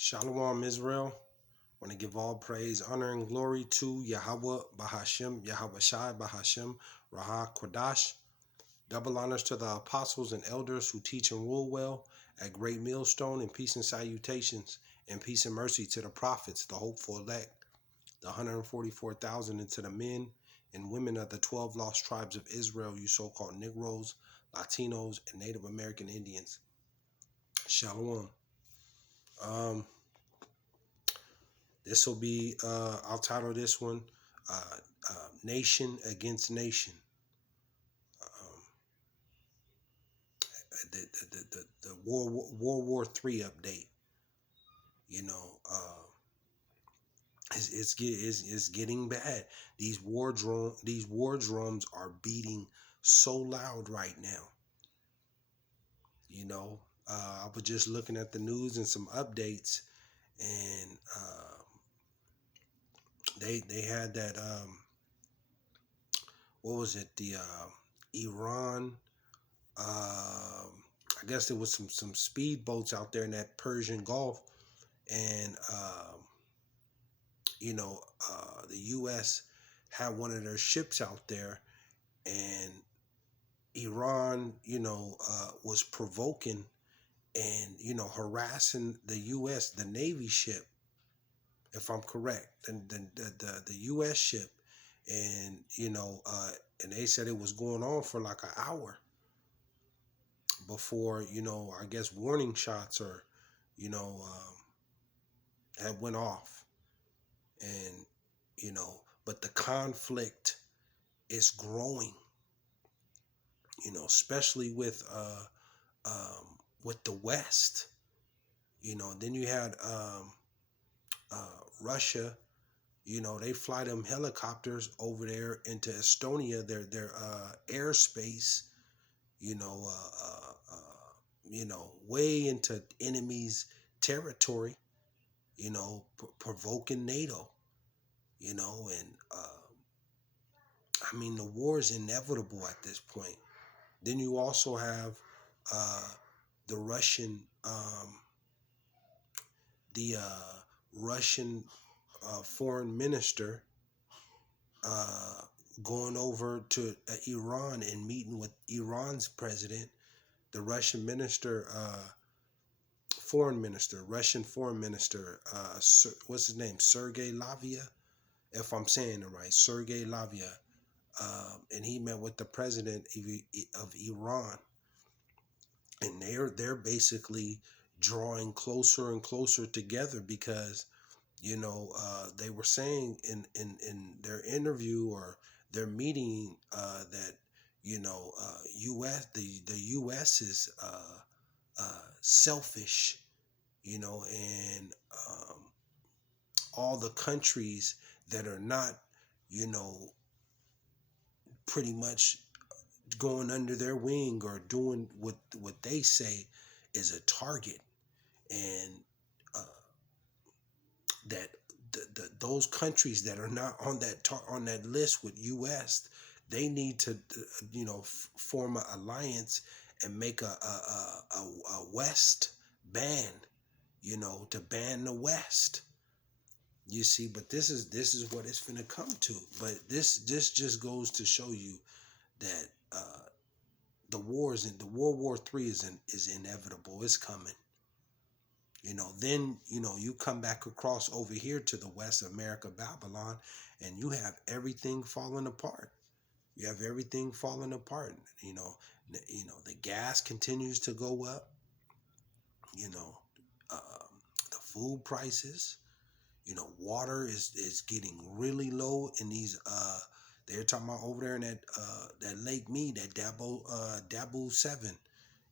Shalom, Israel. Want to give all praise, honor, and glory to Yahawah, BAHASHAM, YAHAWAHSHI, BAHASHAM, Rahah, Quadash. Double honors to the apostles and elders who teach and rule well at Great Millstone, and peace and salutations, and peace and mercy to the prophets, the hopeful elect, the 144,000, and to the men and women of the 12 lost tribes of Israel, you so-called Negroes, Latinos, and Native American Indians. Shalom. This will be, I'll title this one, Nation Against Nation. The World War III update. You know, it's getting bad. These war drums are beating so loud right now. You know, I was just looking at the news and some updates, and they had that what was it, the Iran, I guess there was some speedboats out there in that Persian Gulf, and you know, the U.S. had one of their ships out there, and Iran, you know, was provoking and, you know, harassing the U.S., the Navy ship, if I'm correct, the U.S. ship, and, you know, and they said it was going on for like an hour before, you know, I guess warning shots or, you know, had went off. And, you know, but the conflict is growing, you know, especially with the West, you know. Then you had Russia, you know, they fly them helicopters over there into Estonia, their airspace, you know, way into enemies' territory, you know, provoking NATO, you know, and I mean, the war is inevitable at this point. Then you also have the Russian, foreign minister going over to Iran and meeting with Iran's president. The Russian minister, Russian foreign minister, what's his name? Sergei Lavia, if I'm saying it right, Sergei Lavia. And he met with the president of Iran, and they're basically drawing closer and closer together because, you know, they were saying in their interview or their meeting that, you know, the U.S. is selfish, you know, and all the countries that are not, you know, pretty much going under their wing or doing what they say is a target, and that those countries that are not on that list with U.S., they need to, you know, form an alliance and make a West ban, you know, to ban the West. You see, but this is what it's gonna come to. But this just goes to show you that the World War III is inevitable. It's coming. You know, then, you know, you come back across over here to the West America, Babylon, and you have everything falling apart. You have everything falling apart. You know, the gas continues to go up. You know, the food prices. You know, water is getting really low in these. They're talking about over there in that Lake Mead, that Dabo 7.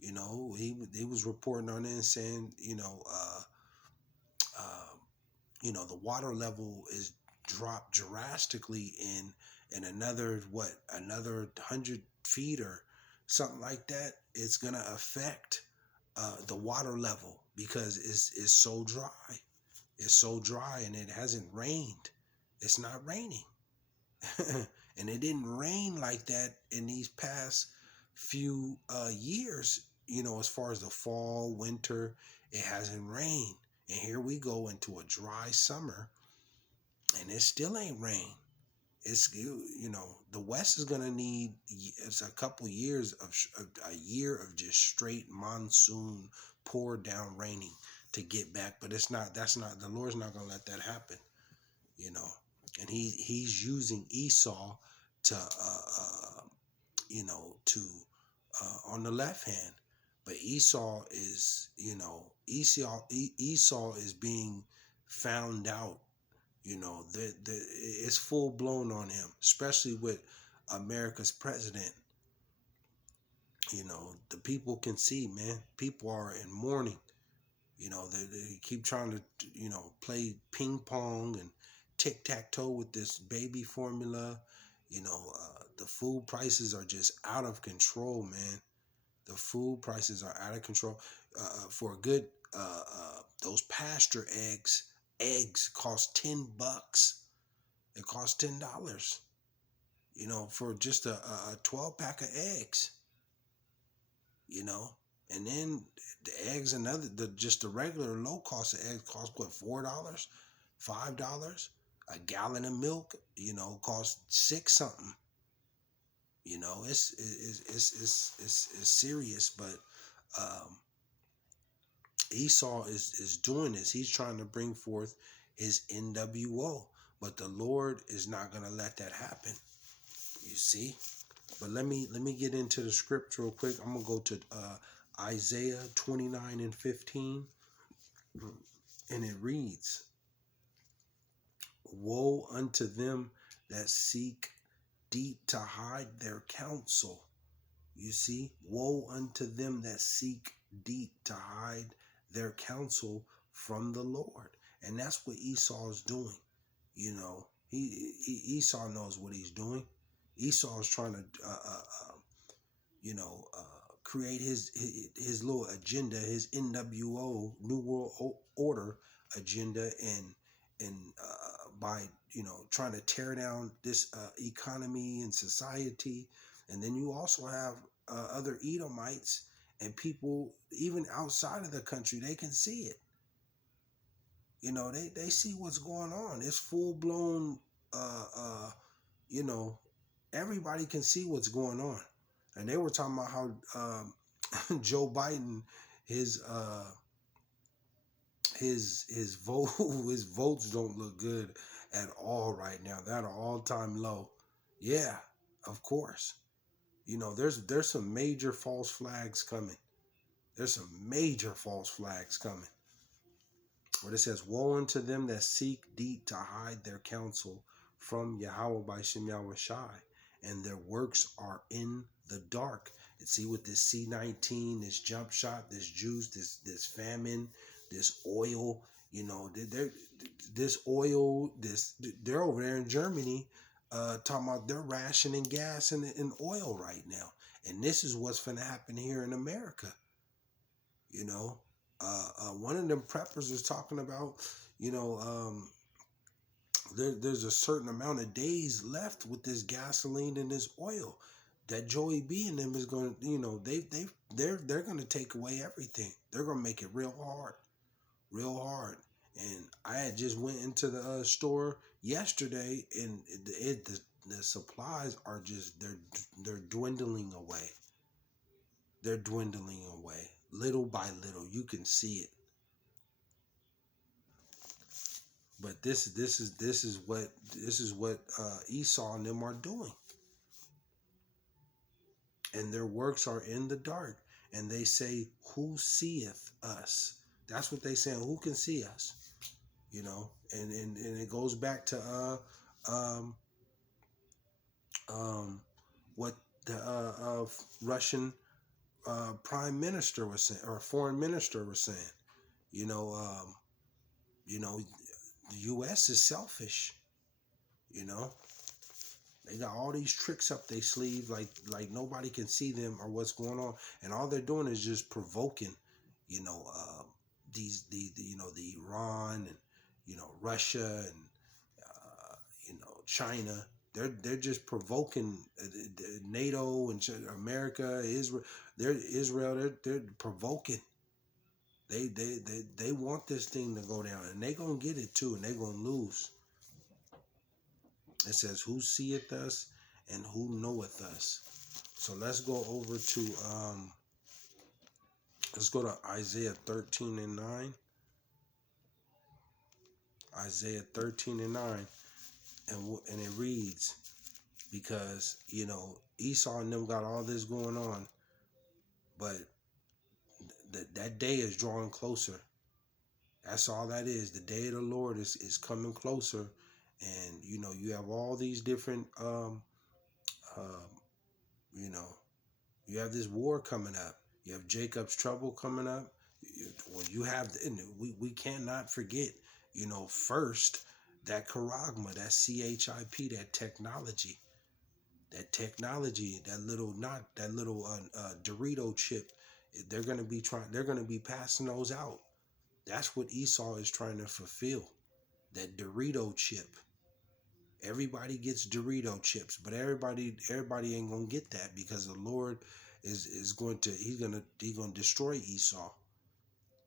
You know, he was reporting on it and saying, the water level is dropped drastically in another 100 feet or something like that. It's gonna affect the water level because it's so dry. It's so dry, and it hasn't rained. It's not raining. And it didn't rain like that in these past few years, you know, as far as the fall, winter, it hasn't rained. And here we go into a dry summer, and it still ain't rain. It's, you know, the West is gonna need, it's a couple years of a year of just straight monsoon pour down raining to get back. But it's not. That's not. The Lord's not gonna let that happen. You know, and he's using Esau to you know, to on the left hand. But Esau is, you know, Esau is being found out. You know, it's full blown on him, especially with America's president. You know, the people can see, man. People are in mourning. You know, they keep trying to, you know, play ping pong and tic tac toe with this baby formula. You know, the food prices are just out of control, man. The food prices are out of control. For a good, those pasture eggs cost $10. It costs $10. You know, for just a 12 pack of eggs. You know, and then the eggs, just the regular low cost of eggs cost what, $4, $5. A gallon of milk, you know, costs six something. You know, it's serious. But Esau is doing this. He's trying to bring forth his NWO, but the Lord is not going to let that happen. You see. But let me get into the script real quick. I'm gonna go to Isaiah 29:15, and it reads, "Woe unto them that seek deep to hide their counsel." You see, woe unto them that seek deep to hide their counsel from the Lord, and that's what Esau is doing. You know, Esau knows what he's doing. Esau is trying to you know, create his little agenda, his NWO, New World Order agenda, and by, you know, trying to tear down this economy and society. And then you also have other Edomites and people even outside of the country. They can see it. You know, they see what's going on. It's full blown. You know, everybody can see what's going on. And they were talking about how Joe Biden, his vote, his votes don't look good at all right now. They're at an all-time low. Yeah, of course. You know, there's some major false flags coming. There's some major false flags coming. Where it says, "Woe unto them that seek deep to hide their counsel from YAHAWAHSHI, and their works are in the dark." And see, with this C-19, this jump shot, this juice, this famine, this oil, you know, this oil, they're over there in Germany talking about they're rationing gas and oil right now. And this is what's going to happen here in America. You know, one of them preppers was talking about, you know, there's a certain amount of days left with this gasoline and this oil that Joey B and them is going to, you know, they're going to take away everything. They're going to make it real hard. And I had just went into the store yesterday, and the supplies are just, they're dwindling away. They're dwindling away little by little. You can see it. But this is what Esau and them are doing. And their works are in the dark. And they say, "Who seeth us?" That's what they say. Who can see us? You know, and it goes back to what the Russian prime minister was saying, or foreign minister was saying. You know, the U.S. is selfish. You know, they got all these tricks up their sleeve, like nobody can see them or what's going on, and all they're doing is just provoking. You know, the Iran and, you know, Russia and you know, China. They're just provoking NATO and America, Israel. They're provoking. They want this thing to go down, and they gonna get it too, and they gonna lose. It says, "Who seeth us, and who knoweth us?" So let's go over to let's go to Isaiah 13 and 9. Isaiah 13 and 9, and it reads, because Esau and them got all this going on, but that day is drawing closer. That's all that is. The day of the Lord is coming closer, and you have all these different you know you have this war coming up. You have Jacob's trouble coming up. You have, we cannot forget, first, that charagma, that CHIP, that technology, that little, not that little Dorito chip. They're gonna be passing those out. That's what Esau is trying to fulfill. That Dorito chip. Everybody gets Dorito chips, but everybody ain't gonna get that, because the Lord is going to he's gonna destroy Esau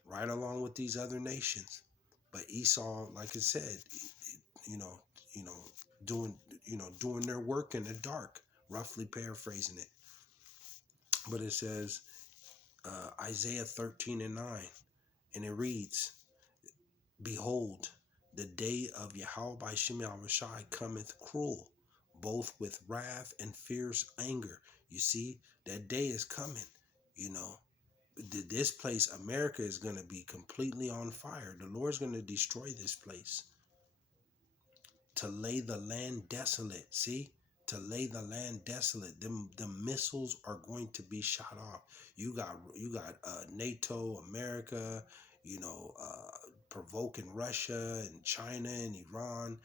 right along with these other nations. But Esau, like I said, you know, you know, doing their work in the dark, roughly paraphrasing it. But it says Isaiah 13 and 9, and it reads, "Behold, the day of YAHAWAHSHI cometh cruel, both with wrath and fierce anger." You see, that day is coming. This place, America, is going to be completely on fire. The Lord's going to destroy this place, to lay the land desolate. See, to lay the land desolate. The missiles are going to be shot off. You got NATO, America, provoking Russia and China and Iran,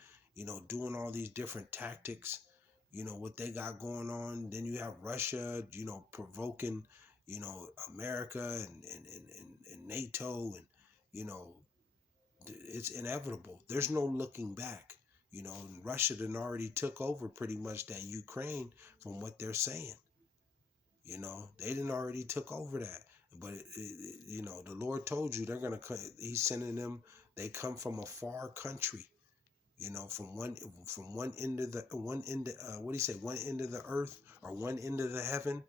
doing all these different tactics, what they got going on. Then you have Russia, provoking, America and NATO, and, it's inevitable. There's no looking back. And Russia done already took over pretty much that Ukraine, from what they're saying. They done already took over that. But the Lord told you they're gonna. He's sending them. They come from a far country. From one end of the what do you say? One end of the earth, or one end of the heaven.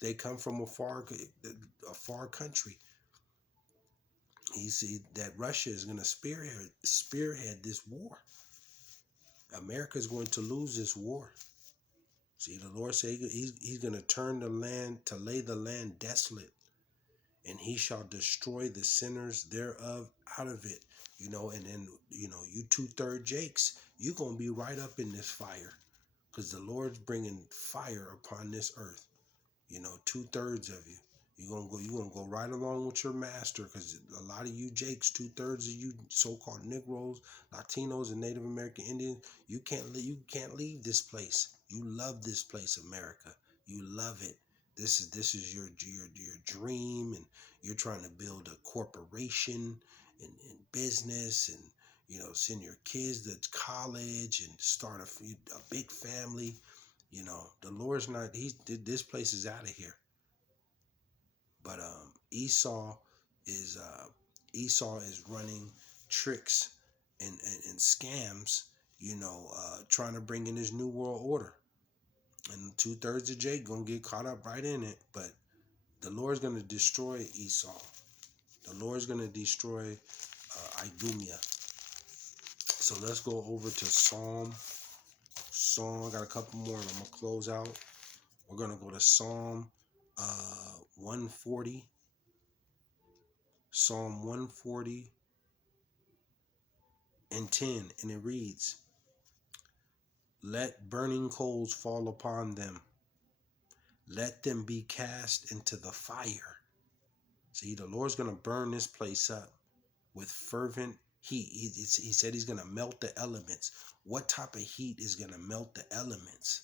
They come from a far country. He see that Russia is going to spearhead this war. America is going to lose this war. See, the Lord said he's going to turn the land, to lay the land desolate, and he shall destroy the sinners thereof out of it. And then, you 2/3 Jakes, you're going to be right up in this fire, because the Lord's bringing fire upon this earth. 2/3 of you. You're gonna go right along with your master, because a lot of you Jakes, 2/3 of you so-called Negroes, Latinos, and Native American Indians, you can't leave this place. You love this place, America. You love it. This is your dream, and you're trying to build a corporation and business, and send your kids to college and start a big family. The Lord's not. This place is out of here. But Esau is running tricks and scams, trying to bring in this new world order. And 2/3 of Jake gonna get caught up right in it. But the Lord's gonna destroy Esau. The Lord's gonna destroy Idumea. So let's go over to Psalm. I got a couple more, and I'm gonna close out. We're gonna go to Psalm 140. Psalm 140 and 10, and it reads, "Let burning coals fall upon them. Let them be cast into the fire." See, the Lord's going to burn this place up with fervent heat. He said he's going to melt the elements. What type of heat is going to melt the elements?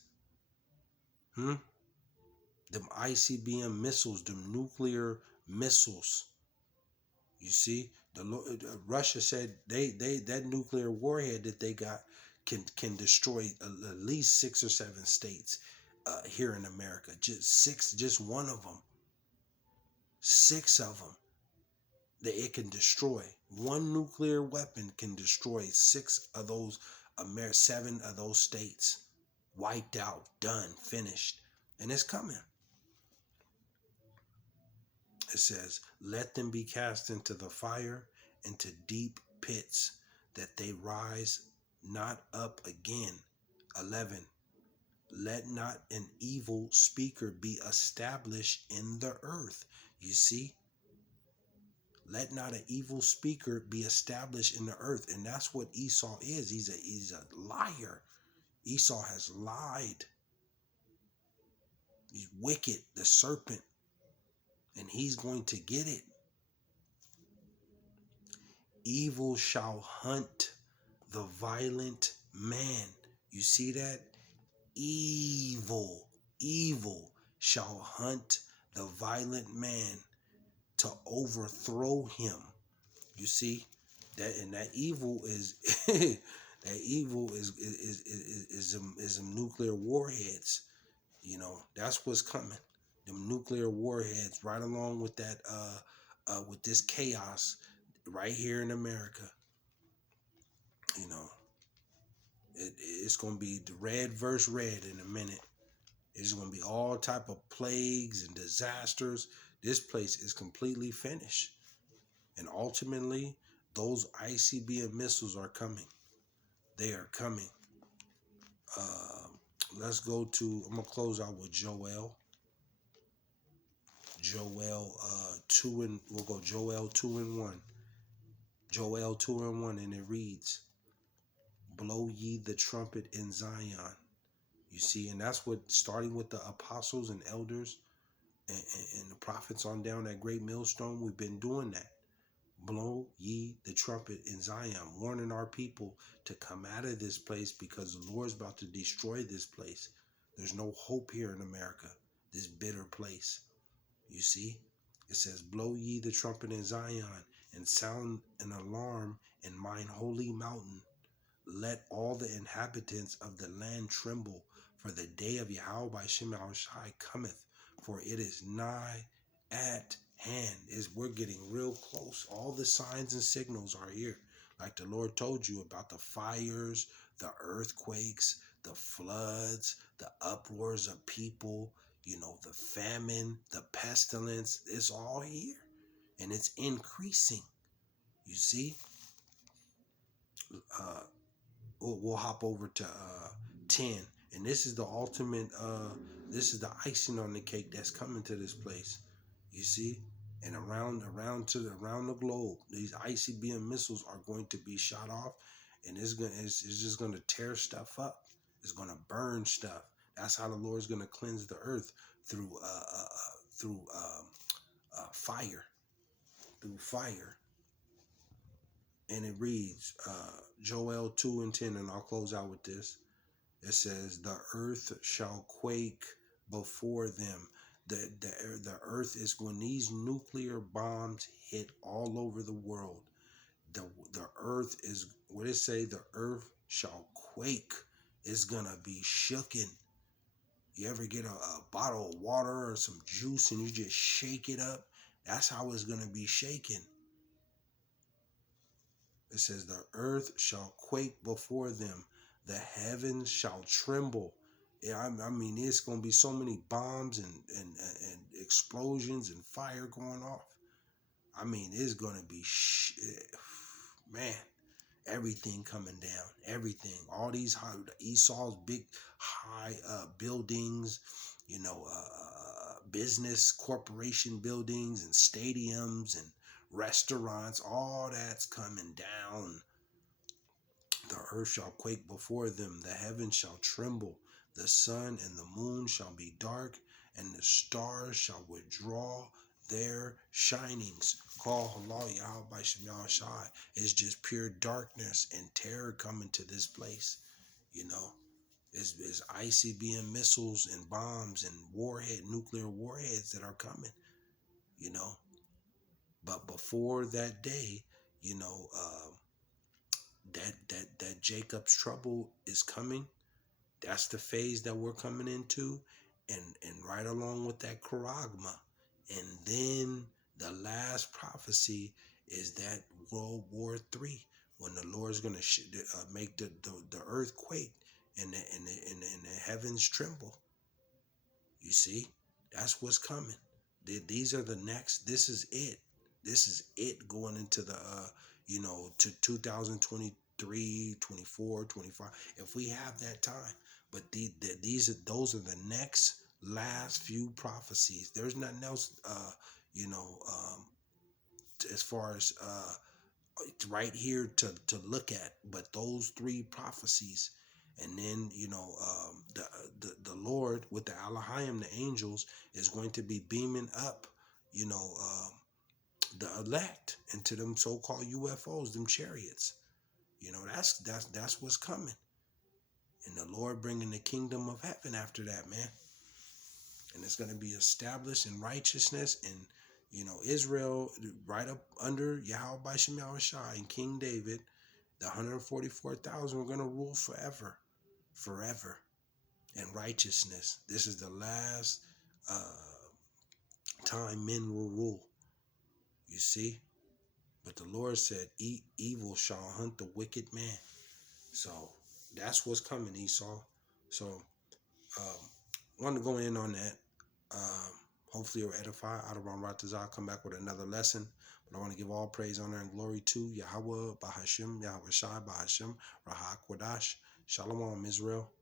Them ICBM missiles, them nuclear missiles. You see, Russia said that nuclear warhead that they got can destroy at least 6 or 7 states here in America. Just one of them. 6 of them. that it can destroy. One nuclear weapon can destroy 7 of those states. Wiped out, done, finished. And it's coming. It says, let them be cast into the fire, into deep pits, that they rise not up again. 11. Let not an evil speaker be established in the earth. You see? Let not an evil speaker be established in the earth. And that's what Esau is. He's a liar. Esau has lied. He's wicked, the serpent. And he's going to get it. Evil shall hunt the violent man. You see that? Evil shall hunt the violent man to overthrow him. You see that, and that evil is that evil is some nuclear warheads. You know, that's what's coming. Them nuclear warheads, right along with that with this chaos right here in America. You know, it's gonna be the red versus red in a minute. It's gonna be all type of plagues and disasters. This place is completely finished. And ultimately, those ICBM missiles are coming. They are coming. Let's go to, I'm going to close out with Joel. Joel 2 and, we'll go Joel 2 and 1. Joel 2 and 1, and it reads, blow ye the trumpet in Zion. You see, and that's what, starting with the apostles and elders and the prophets on down that great millstone, we've been doing that. Blow ye the trumpet in Zion, warning our people to come out of this place, because the Lord's about to destroy this place. There's no hope here in America, this bitter place. You see, it says, blow ye the trumpet in Zion, and sound an alarm in mine holy mountain. Let all the inhabitants of the land tremble, for the day of YAHAWAHSHI cometh, for it is nigh at hand. We're getting real close. All the signs and signals are here. Like the Lord told you about the fires, the earthquakes, the floods, the uproars of people, you know, the famine, the pestilence. It's all here. And it's increasing. You see? We'll hop over to 10. And this is the ultimate, this is the icing on the cake that's coming to this place. You see? And around the globe, these ICBM missiles are going to be shot off, and it's just going to tear stuff up. It's going to burn stuff. That's how the Lord's going to cleanse the earth through fire, through fire. And it reads Joel 2 and 10, and I'll close out with this. It says, the earth shall quake before them. The earth is, when these nuclear bombs hit all over the world, the earth is, what it say, the earth shall quake. It's gonna be shooken. You ever get a bottle of water or some juice and you just shake it up? That's how it's gonna be shaken. It says, the earth shall quake before them. The heavens shall tremble. I mean, it's going to be so many bombs and explosions and fire going off. I mean, it's going to be, man, everything coming down. Everything. All these Esau's big, high buildings, you know, business corporation buildings and stadiums and restaurants, all that's coming down. The earth shall quake before them, the heavens shall tremble, the sun and the moon shall be dark, and the stars shall withdraw their shinings. Call Allah YAHAWAHSHI. It's just pure darkness and terror coming to this place. You know, it's ICBM missiles and bombs and nuclear warheads that are coming. You know, but before that day, you know, that Jacob's trouble is coming. That's the phase that we're coming into, and right along with that charagma. And then the last prophecy is that World War III, when the Lord's going to make the earth quake and the heavens tremble. You see, that's what's coming. These are the next. This is it. This is it going into the to 2023, 24, 25. If we have that time, but those are the next last few prophecies. There's nothing else. As far as right here to look at, but those three prophecies. And then the Lord with the Elohim, the angels, is going to be beaming up the elect into them so-called UFOs, them chariots. That's what's coming. And the Lord bringing the kingdom of heaven after that, man. And it's going to be established in righteousness, and Israel right up under YAHAWAHSHI and King David. The 144,000 are going to rule forever in righteousness. This is the last time men will rule. You see? But the Lord said, evil shall hunt the wicked man. So that's what's coming, Esau. So wanted to go in on that. Hopefully it'll edify. Adoram Ratazah, come back with another lesson. But I want to give all praise, honor, and glory to Yahawah, BAHASHAM, YAHAWAHSHI, BAHASHAM, Rahak Wadash. Shalom, Israel.